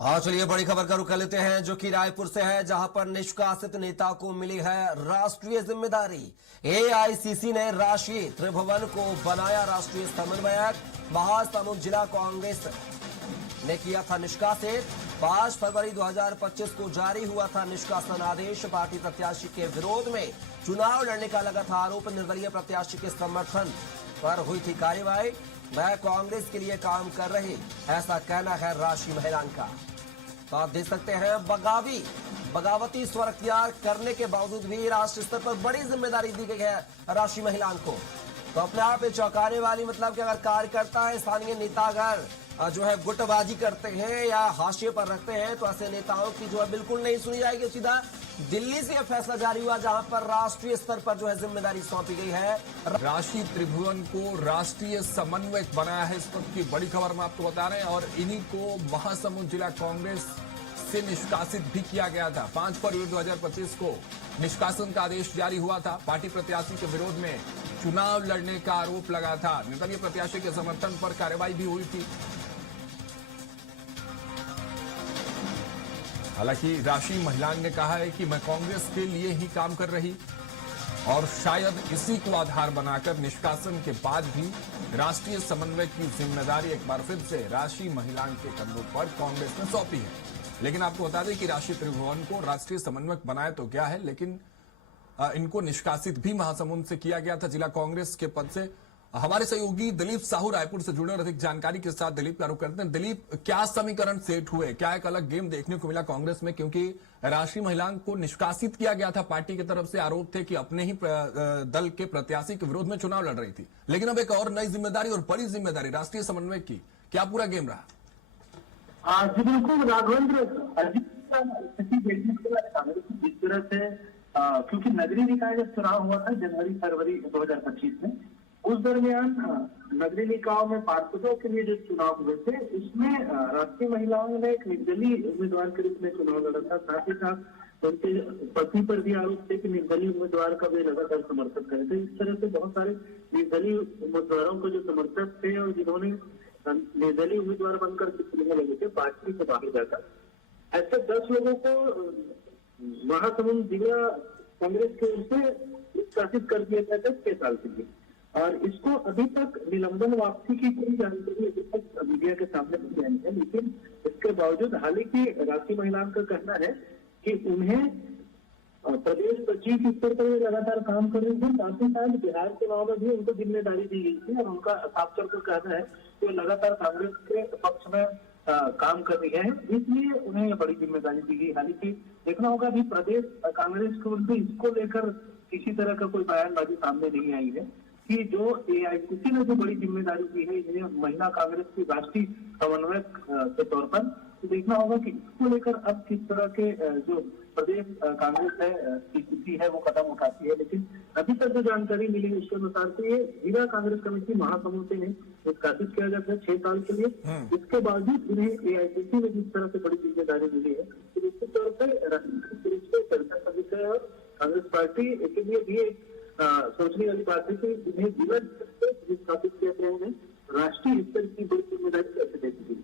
हाँ, चलिए बड़ी खबर का रुख कर लेते हैं जो कि रायपुर से है, जहां पर निष्कासित नेता को मिली है राष्ट्रीय जिम्मेदारी। एआईसीसी ने राशि त्रिभुवन को बनाया राष्ट्रीय समन्वयक। महासमुंद जिला कांग्रेस ने किया था निष्कासित। 5 फरवरी 2025 को जारी हुआ था निष्कासन आदेश। पार्टी प्रत्याशी के विरोध में चुनाव लड़ने का लगा था आरोप। निर्दलीय प्रत्याशी के समर्थन पर हुई थी कार्रवाई। मैं कांग्रेस के लिए काम कर रही, ऐसा कहना है राशि महिलान का। तो आप देख सकते हैं बगावती स्वर अख्तियार करने के बावजूद भी राष्ट्रीय स्तर पर बड़ी जिम्मेदारी दी गई है राशि महिलान को। तो अपने आप में चौंकाने वाली, मतलब कि अगर कार्यकर्ता है, स्थानीय नेता अगर जो है गुटबाजी करते हैं या हाशिए पर रखते हैं, तो ऐसे नेताओं की जो है बिल्कुल नहीं सुनी जाएगी। सीधा दिल्ली से यह फैसला जारी हुआ जहां पर राष्ट्रीय स्तर पर जो है जिम्मेदारी सौंपी गई है। राशि त्रिभुवन को राष्ट्रीय समन्वयक बनाया है, इस वक्त की बड़ी खबर हम आपको बता रहे हैं। और इन्हीं को महासमुंद जिला कांग्रेस से निष्कासित भी किया गया था। 5 फरवरी 2025 को निष्कासन का आदेश जारी हुआ था। पार्टी प्रत्याशी के विरोध में चुनाव लड़ने का आरोप लगा था। निर्दलीय प्रत्याशी के समर्थन पर कार्रवाई भी हुई थी। हालांकि राशि महिलान ने कहा है कि मैं कांग्रेस के लिए ही काम कर रही और शायद इसी को आधार बनाकर निष्कासन के बाद भी राष्ट्रीय समन्वय की जिम्मेदारी एक बार फिर से राशि महिलान के कंधों पर कांग्रेस ने सौंपी है। लेकिन आपको बता दें कि राशि त्रिभुवन को राष्ट्रीय समन्वयक बनाया तो क्या है, लेकिन इनको निष्कासित भी महासमुंद से किया गया था जिला कांग्रेस के पद से। हमारे सहयोगी दिलीप साहू रायपुर से जुड़े और अधिक जानकारी के साथ दिलीप का रुख करते हैं। दिलीप, क्या समीकरण सेट हुए, क्या एक अलग गेम देखने को मिला कांग्रेस में, क्योंकि राशि महिलाओं को निष्कासित किया गया था। पार्टी की तरफ से आरोप थे कि अपने ही दल के प्रत्याशी के विरोध में चुनाव लड़ रही थी, लेकिन अब एक और नई जिम्मेदारी और बड़ी जिम्मेदारी राष्ट्रीय समन्वय की, क्या पूरा गेम रहा? जी बिल्कुल राघवेंद्र, स्थिति देखने को कांग्रेस की जिस तरह से, क्योंकि नगरीय निकाय जब चुनाव हुआ था जनवरी फरवरी 2025 में, उस दरमियान नगरीय निकायों में पार्षदों के लिए जो चुनाव हुए थे, उसमें राष्ट्रीय महिलाओं ने एक निर्दलीय उम्मीदवार के रूप में चुनाव लड़ा था। साथ ही साथ उनके पति पर भी आरोप थे कि निर्दलीय उम्मीदवार का वे लगातार समर्थन करे थे। इस तरह से बहुत सारे निर्दलीय उम्मीदवारों को जो समर्थक थे और जिन्होंने निर्दलीय उम्मीदवार बनकर चुनाव लगे थे पार्टी से बाहर जाकर, ऐसे 10 लोगों को महासमुंद जिला कांग्रेस की ओर से निष्कासित कर दिया गया था 6 साल के लिए। और इसको अभी तक निलंबन वापसी की कोई जानकारी अभी तक मीडिया के सामने नहीं आई है, लेकिन इसके बावजूद हाल ही की राशि महिलाओं का कहना है कि उन्हें प्रदेश सचिव स्तर पर लगातार काम कर रही थी। साथ ही साथ बिहार चुनाव में भी उनको जिम्मेदारी दी गई थी और उनका साफ तौर पर कहना है कि वो लगातार कांग्रेस के पक्ष में काम कर रही है, इसलिए उन्हें ये बड़ी जिम्मेदारी दी गई। हालांकि देखना होगा अभी प्रदेश कांग्रेस की ओर से इसको लेकर किसी तरह का कोई बयानबाजी सामने नहीं आई है कि जो एआईसीसी ने जो बड़ी जिम्मेदारी दी है इन्हें महिला कांग्रेस की राष्ट्रीय समन्वयक के तौर पर, तो देखना होगा कि इसको लेकर अब किस तरह के जो प्रदेश कांग्रेस है पीसीसी है वो कदम उठाती है। लेकिन अभी तक जो जानकारी मिली उसके अनुसार से ये जिला कांग्रेस कमेटी महासमुंद से निष्कासित किया जाता है 6 साल के लिए। इसके बावजूद उन्हें एआईसीसी में जिस तरह से बड़ी जिम्मेदारी मिली है, तो निश्चित तौर पर चर्चा का विषय है। कांग्रेस पार्टी के लिए भी सोचने वाली बात है कि उन्हें जिला स्तर से स्थापित किया गया है, राष्ट्रीय स्तर की बड़ी जिम्मेदारी कैसे देती है।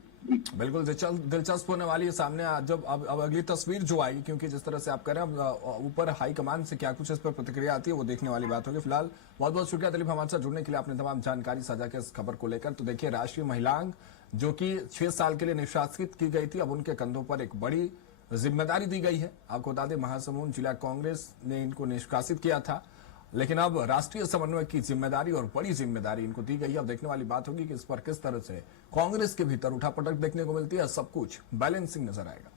बिल्कुल दिलचस्प होने वाली है सामने जब अब अगली तस्वीर जो आएगी, क्योंकि जिस तरह से आप कह रहे हैं ऊपर हाईकमान से क्या कुछ इस पर प्रतिक्रिया आती है वो देखने वाली बात होगी। फिलहाल बहुत बहुत शुक्रिया दिलीप हमारे साथ जुड़ने के लिए, आपने तमाम जानकारी साझा की इस खबर को लेकर। तो देखिए, राष्ट्रीय महिलांग जो कि 6 साल के लिए निष्कासित की गई थी, अब उनके कंधों पर एक बड़ी जिम्मेदारी दी गई है। आपको बता दें महासमुंद जिला कांग्रेस ने इनको निष्कासित किया था, लेकिन अब राष्ट्रीय समन्वय की जिम्मेदारी और बड़ी जिम्मेदारी इनको दी गई है। अब देखने वाली बात होगी कि इस पर किस तरह से कांग्रेस के भीतर उठापटक देखने को मिलती है, सब कुछ बैलेंसिंग नजर आएगा।